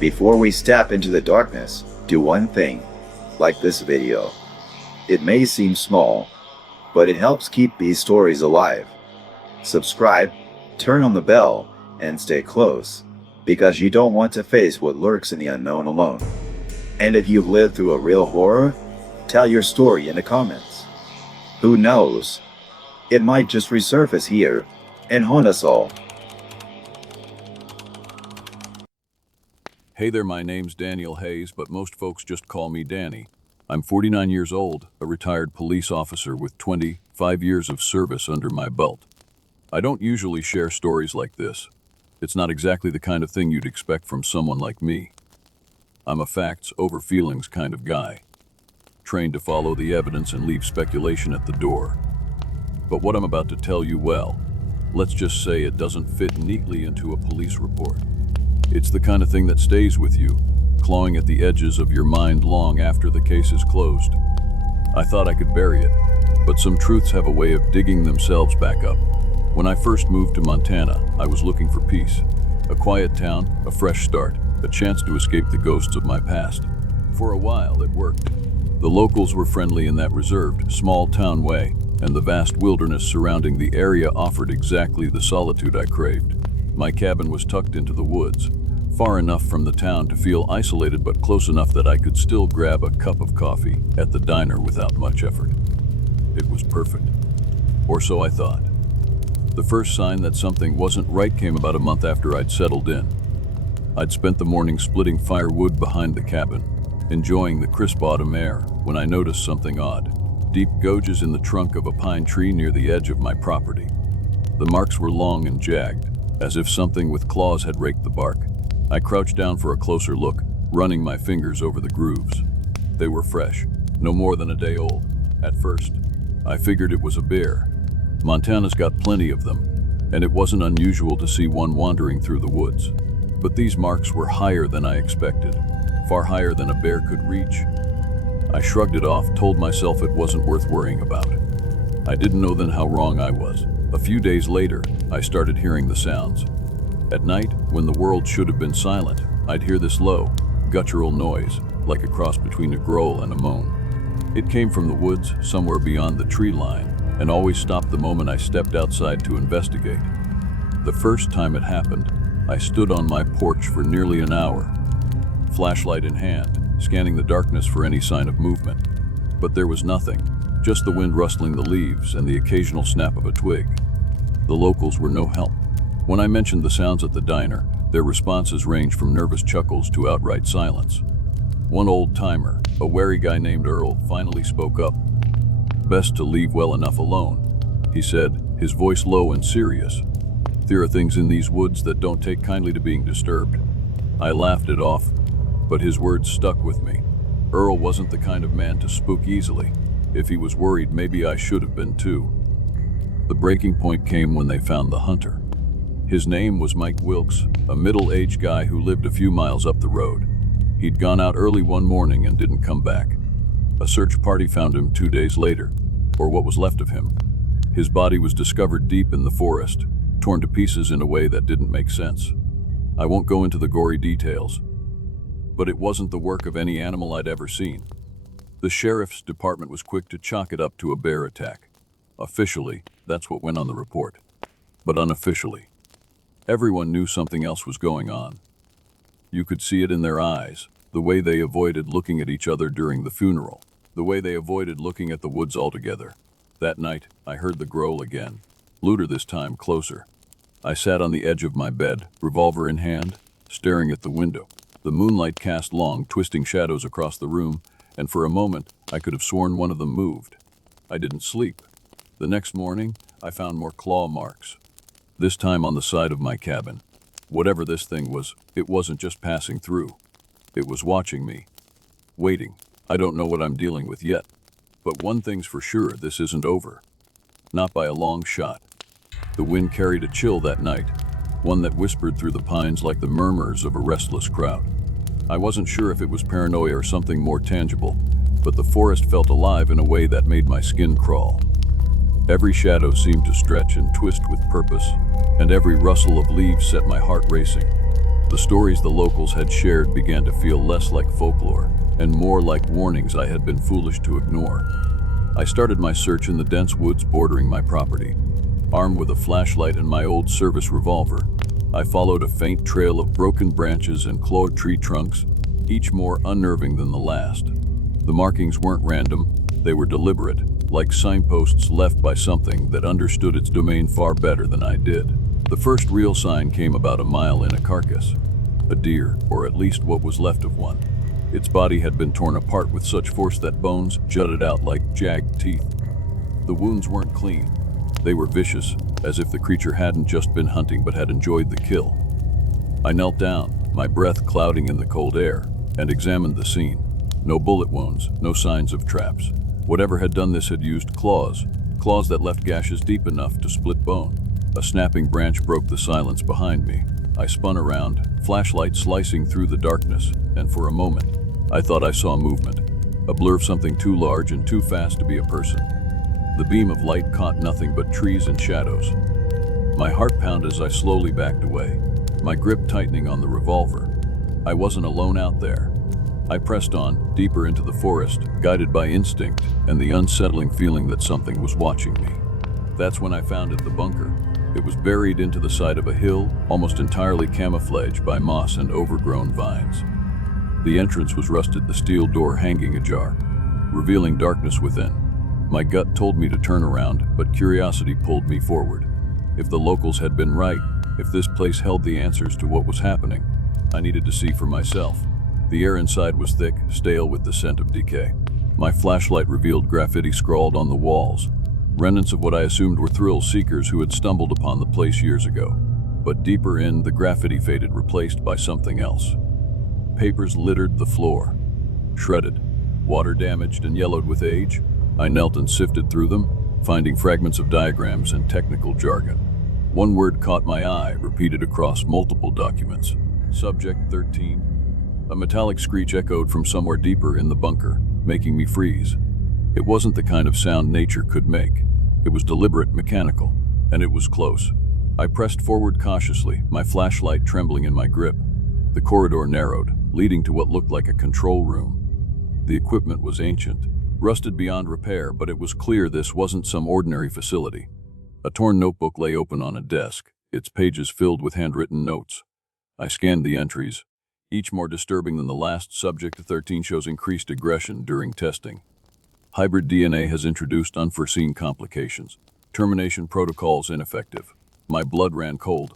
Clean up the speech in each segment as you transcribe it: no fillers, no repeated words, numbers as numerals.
Before we step into the darkness, do one thing. Like this video. It may seem small, but it helps keep these stories alive. Subscribe, turn on the bell, and stay close, because you don't want to face what lurks in the unknown alone. And if you've lived through a real horror, tell your story in the comments. Who knows? It might just resurface here and haunt us all. Hey there, my name's Daniel Hayes, but most folks just call me Danny. I'm 49 years old, a retired police officer with 25 years of service under my belt. I don't usually share stories like this. It's not exactly the kind of thing you'd expect from someone like me. I'm a facts over feelings kind of guy, trained to follow the evidence and leave speculation at the door. But what I'm about to tell you, well, let's just say it doesn't fit neatly into a police report. It's the kind of thing that stays with you, clawing at the edges of your mind long after the case is closed. I thought I could bury it, but some truths have a way of digging themselves back up. When I first moved to Montana, I was looking for peace. A quiet town, a fresh start, a chance to escape the ghosts of my past. For a while, it worked. The locals were friendly in that reserved, small-town way, and the vast wilderness surrounding the area offered exactly the solitude I craved. My cabin was tucked into the woods, far enough from the town to feel isolated but close enough that I could still grab a cup of coffee at the diner without much effort. It was perfect. Or so I thought. The first sign that something wasn't right came about a month after I'd settled in. I'd spent the morning splitting firewood behind the cabin, enjoying the crisp autumn air, when I noticed something odd. Deep gouges in the trunk of a pine tree near the edge of my property. The marks were long and jagged, as if something with claws had raked the bark. I crouched down for a closer look, running my fingers over the grooves. They were fresh, no more than a day old. At first, I figured it was a bear. Montana's got plenty of them, and it wasn't unusual to see one wandering through the woods. But these marks were higher than I expected, far higher than a bear could reach. I shrugged it off, told myself it wasn't worth worrying about. I didn't know then how wrong I was. A few days later, I started hearing the sounds. At night, when the world should have been silent, I'd hear this low, guttural noise, like a cross between a growl and a moan. It came from the woods, somewhere beyond the tree line, and always stopped the moment I stepped outside to investigate. The first time it happened, I stood on my porch for nearly an hour, flashlight in hand, scanning the darkness for any sign of movement. But there was nothing, just the wind rustling the leaves and the occasional snap of a twig. The locals were no help. When I mentioned the sounds at the diner, their responses ranged from nervous chuckles to outright silence. One old-timer, a wary guy named Earl, finally spoke up. "Best to leave well enough alone," he said, his voice low and serious. "There are things in these woods that don't take kindly to being disturbed." I laughed it off, but his words stuck with me. Earl wasn't the kind of man to spook easily. If he was worried, maybe I should have been too. The breaking point came when they found the hunter. His name was Mike Wilkes, a middle-aged guy who lived a few miles up the road. He'd gone out early one morning and didn't come back. A search party found him 2 days later, or what was left of him. His body was discovered deep in the forest, torn to pieces in a way that didn't make sense. I won't go into the gory details, but it wasn't the work of any animal I'd ever seen. The sheriff's department was quick to chalk it up to a bear attack. Officially, that's what went on the report. But unofficially, everyone knew something else was going on. You could see it in their eyes, the way they avoided looking at each other during the funeral, the way they avoided looking at the woods altogether. That night, I heard the growl again, louder this time, closer. I sat on the edge of my bed, revolver in hand, staring at the window. The moonlight cast long, twisting shadows across the room, and for a moment, I could have sworn one of them moved. I didn't sleep. The next morning, I found more claw marks, this time on the side of my cabin. Whatever this thing was, it wasn't just passing through. It was watching me, waiting. I don't know what I'm dealing with yet, but one thing's for sure, this isn't over. Not by a long shot. The wind carried a chill that night, one that whispered through the pines like the murmurs of a restless crowd. I wasn't sure if it was paranoia or something more tangible, but the forest felt alive in a way that made my skin crawl. Every shadow seemed to stretch and twist with purpose, and every rustle of leaves set my heart racing. The stories the locals had shared began to feel less like folklore and more like warnings I had been foolish to ignore. I started my search in the dense woods bordering my property. Armed with a flashlight and my old service revolver, I followed a faint trail of broken branches and clawed tree trunks, each more unnerving than the last. The markings weren't random, they were deliberate, like signposts left by something that understood its domain far better than I did. The first real sign came about a mile in a carcass. A deer, or at least what was left of one. Its body had been torn apart with such force that bones jutted out like jagged teeth. The wounds weren't clean. They were vicious, as if the creature hadn't just been hunting but had enjoyed the kill. I knelt down, my breath clouding in the cold air, and examined the scene. No bullet wounds, no signs of traps. Whatever had done this had used claws that left gashes deep enough to split bone. A snapping branch broke the silence behind me. I spun around, flashlight slicing through the darkness, and for a moment, I thought I saw movement. A blur of something too large and too fast to be a person. The beam of light caught nothing but trees and shadows. My heart pounded as I slowly backed away, my grip tightening on the revolver. I wasn't alone out there. I pressed on, deeper into the forest, guided by instinct and the unsettling feeling that something was watching me. That's when I found it, the bunker. It was buried into the side of a hill, almost entirely camouflaged by moss and overgrown vines. The entrance was rusted, the steel door hanging ajar, revealing darkness within. My gut told me to turn around, but curiosity pulled me forward. If the locals had been right, if this place held the answers to what was happening, I needed to see for myself. The air inside was thick, stale with the scent of decay. My flashlight revealed graffiti scrawled on the walls, remnants of what I assumed were thrill seekers who had stumbled upon the place years ago. But deeper in, the graffiti faded, replaced by something else. Papers littered the floor, shredded, water damaged and yellowed with age. I knelt and sifted through them, finding fragments of diagrams and technical jargon. One word caught my eye, repeated across multiple documents. Subject 13. A metallic screech echoed from somewhere deeper in the bunker, making me freeze. It wasn't the kind of sound nature could make. It was deliberate, mechanical, and it was close. I pressed forward cautiously, my flashlight trembling in my grip. The corridor narrowed, leading to what looked like a control room. The equipment was ancient, rusted beyond repair, but it was clear this wasn't some ordinary facility. A torn notebook lay open on a desk, its pages filled with handwritten notes. I scanned the entries, each more disturbing than the last. Subject 13 shows increased aggression during testing. Hybrid DNA has introduced unforeseen complications. Termination protocols ineffective. My blood ran cold.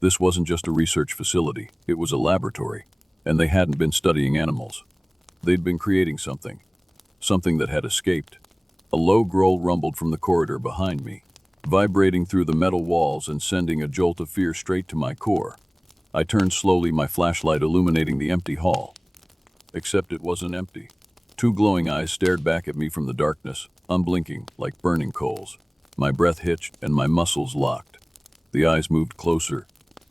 This wasn't just a research facility, it was a laboratory, and they hadn't been studying animals. They'd been creating something that had escaped. A low growl rumbled from the corridor behind me, vibrating through the metal walls and sending a jolt of fear straight to my core. I turned slowly, my flashlight illuminating the empty hall. Except it wasn't empty. Two glowing eyes stared back at me from the darkness, unblinking, like burning coals. My breath hitched and my muscles locked. The eyes moved closer,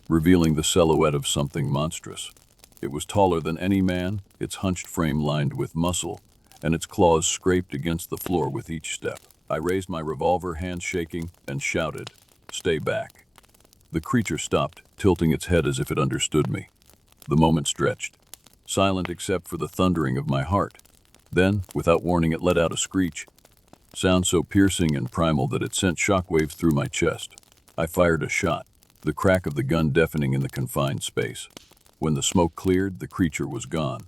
revealing the silhouette of something monstrous. It was taller than any man, its hunched frame lined with muscle, and its claws scraped against the floor with each step. I raised my revolver, hands shaking, and shouted, "Stay back." The creature stopped, tilting its head as if it understood me. The moment stretched, silent except for the thundering of my heart. Then, without warning, it let out a screech, sound so piercing and primal that it sent shockwaves through my chest. I fired a shot, the crack of the gun deafening in the confined space. When the smoke cleared, the creature was gone.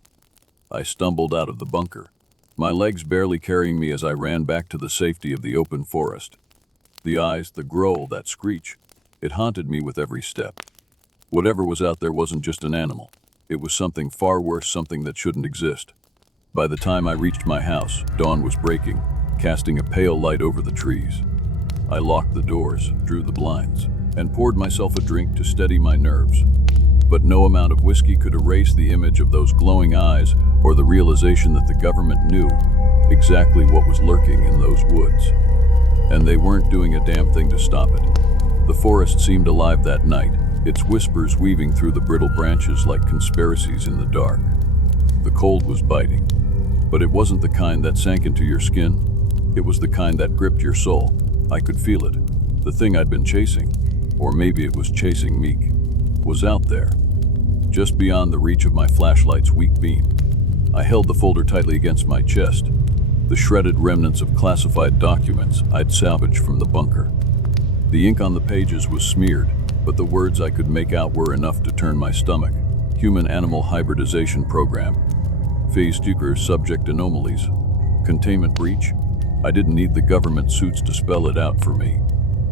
I stumbled out of the bunker, my legs barely carrying me as I ran back to the safety of the open forest. The eyes, the growl, that screech, it haunted me with every step. Whatever was out there wasn't just an animal. It was something far worse, something that shouldn't exist. By the time I reached my house, dawn was breaking, casting a pale light over the trees. I locked the doors, drew the blinds, and poured myself a drink to steady my nerves. But no amount of whiskey could erase the image of those glowing eyes or the realization that the government knew exactly what was lurking in those woods. And they weren't doing a damn thing to stop it. The forest seemed alive that night, its whispers weaving through the brittle branches like conspiracies in the dark. The cold was biting, but it wasn't the kind that sank into your skin. It was the kind that gripped your soul. I could feel it. The thing I'd been chasing, or maybe it was chasing me, was out there, just beyond the reach of my flashlight's weak beam. I held the folder tightly against my chest, the shredded remnants of classified documents I'd salvaged from the bunker. The ink on the pages was smeared, but the words I could make out were enough to turn my stomach. Human-animal hybridization program. Phase Tuker subject anomalies. Containment breach. I didn't need the government suits to spell it out for me.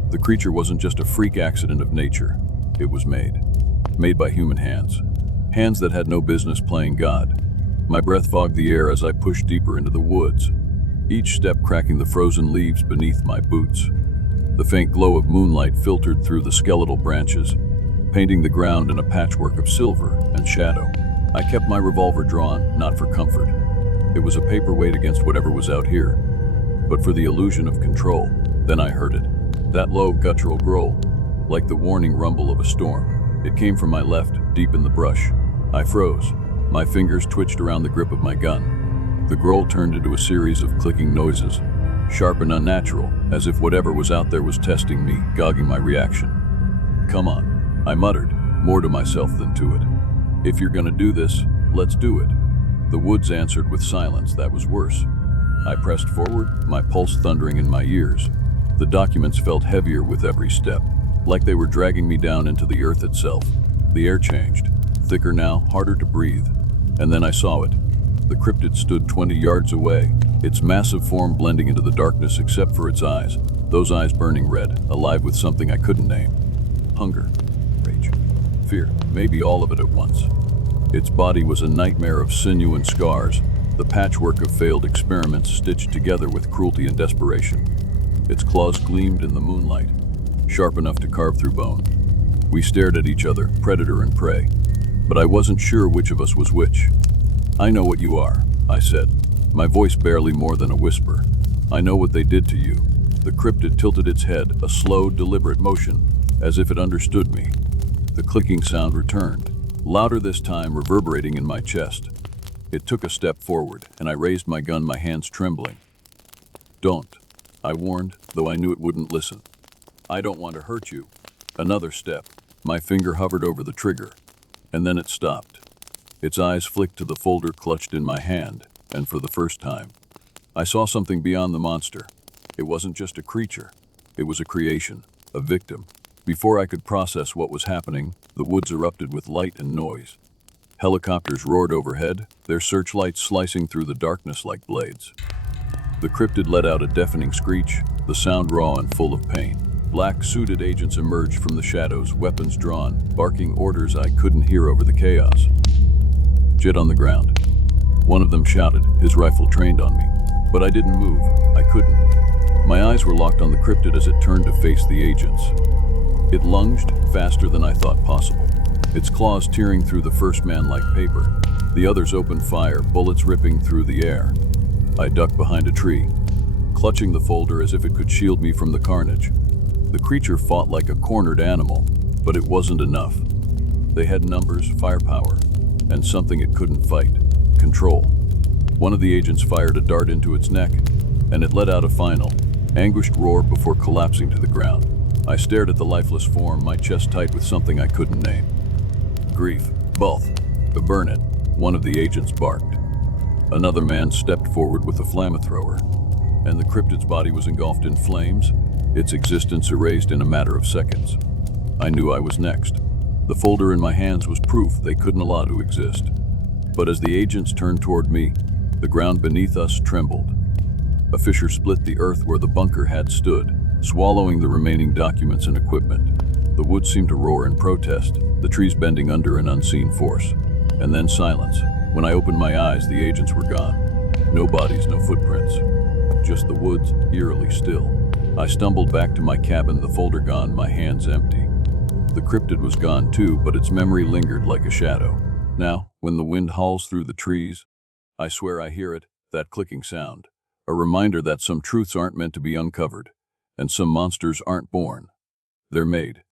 The creature wasn't just a freak accident of nature. It was made. Made by human hands. Hands that had no business playing God. My breath fogged the air as I pushed deeper into the woods, each step cracking the frozen leaves beneath my boots. The faint glow of moonlight filtered through the skeletal branches, painting the ground in a patchwork of silver and shadow. I kept my revolver drawn, not for comfort. It was a paperweight against whatever was out here, but for the illusion of control. Then I heard it. That low, guttural growl, like the warning rumble of a storm. It came from my left, deep in the brush. I froze. My fingers twitched around the grip of my gun. The growl turned into a series of clicking noises, sharp and unnatural, as if whatever was out there was testing me, gogging my reaction. "Come on," I muttered, more to myself than to it. "If you're gonna do this, let's do it." The woods answered with silence that was worse. I pressed forward, my pulse thundering in my ears. The documents felt heavier with every step, like they were dragging me down into the earth itself. The air changed, thicker now, harder to breathe. And then I saw it. The cryptid stood 20 yards away, its massive form blending into the darkness except for its eyes, those eyes burning red, alive with something I couldn't name. Hunger, rage, fear, maybe all of it at once. Its body was a nightmare of sinew and scars, the patchwork of failed experiments stitched together with cruelty and desperation. Its claws gleamed in the moonlight, sharp enough to carve through bone. We stared at each other, predator and prey, but I wasn't sure which of us was which. "I know what you are," I said, my voice barely more than a whisper. "I know what they did to you." The cryptid tilted its head, a slow, deliberate motion, as if it understood me. The clicking sound returned, louder this time, reverberating in my chest. It took a step forward, and I raised my gun, my hands trembling. "Don't," I warned, though I knew it wouldn't listen. "I don't want to hurt you." Another step. My finger hovered over the trigger, and then it stopped. Its eyes flicked to the folder clutched in my hand, and for the first time, I saw something beyond the monster. It wasn't just a creature. It was a creation, a victim. Before I could process what was happening, the woods erupted with light and noise. Helicopters roared overhead, their searchlights slicing through the darkness like blades. The cryptid let out a deafening screech, the sound raw and full of pain. Black-suited agents emerged from the shadows, weapons drawn, barking orders I couldn't hear over the chaos. "Jet on the ground." One of them shouted, his rifle trained on me. But I didn't move. I couldn't. My eyes were locked on the cryptid as it turned to face the agents. It lunged, faster than I thought possible, its claws tearing through the first man like paper. The others opened fire, bullets ripping through the air. I ducked behind a tree, clutching the folder as if it could shield me from the carnage. The creature fought like a cornered animal, but it wasn't enough. They had numbers, firepower, and something it couldn't fight: control. One of the agents fired a dart into its neck, and it let out a final, anguished roar before collapsing to the ground. I stared at the lifeless form, my chest tight with something I couldn't name. "Grief, both. Burn it," one of the agents barked. Another man stepped forward with a flamethrower, and the cryptid's body was engulfed in flames, its existence erased in a matter of seconds. I knew I was next. The folder in my hands was proof they couldn't allow to exist. But as the agents turned toward me, the ground beneath us trembled. A fissure split the earth where the bunker had stood, swallowing the remaining documents and equipment. The woods seemed to roar in protest, the trees bending under an unseen force. And then silence. When I opened my eyes, the agents were gone. No bodies, no footprints. Just the woods, eerily still. I stumbled back to my cabin, the folder gone, my hands empty. The cryptid was gone too, but its memory lingered like a shadow. Now, when the wind howls through the trees, I swear I hear it, that clicking sound. A reminder that some truths aren't meant to be uncovered, and some monsters aren't born. They're made.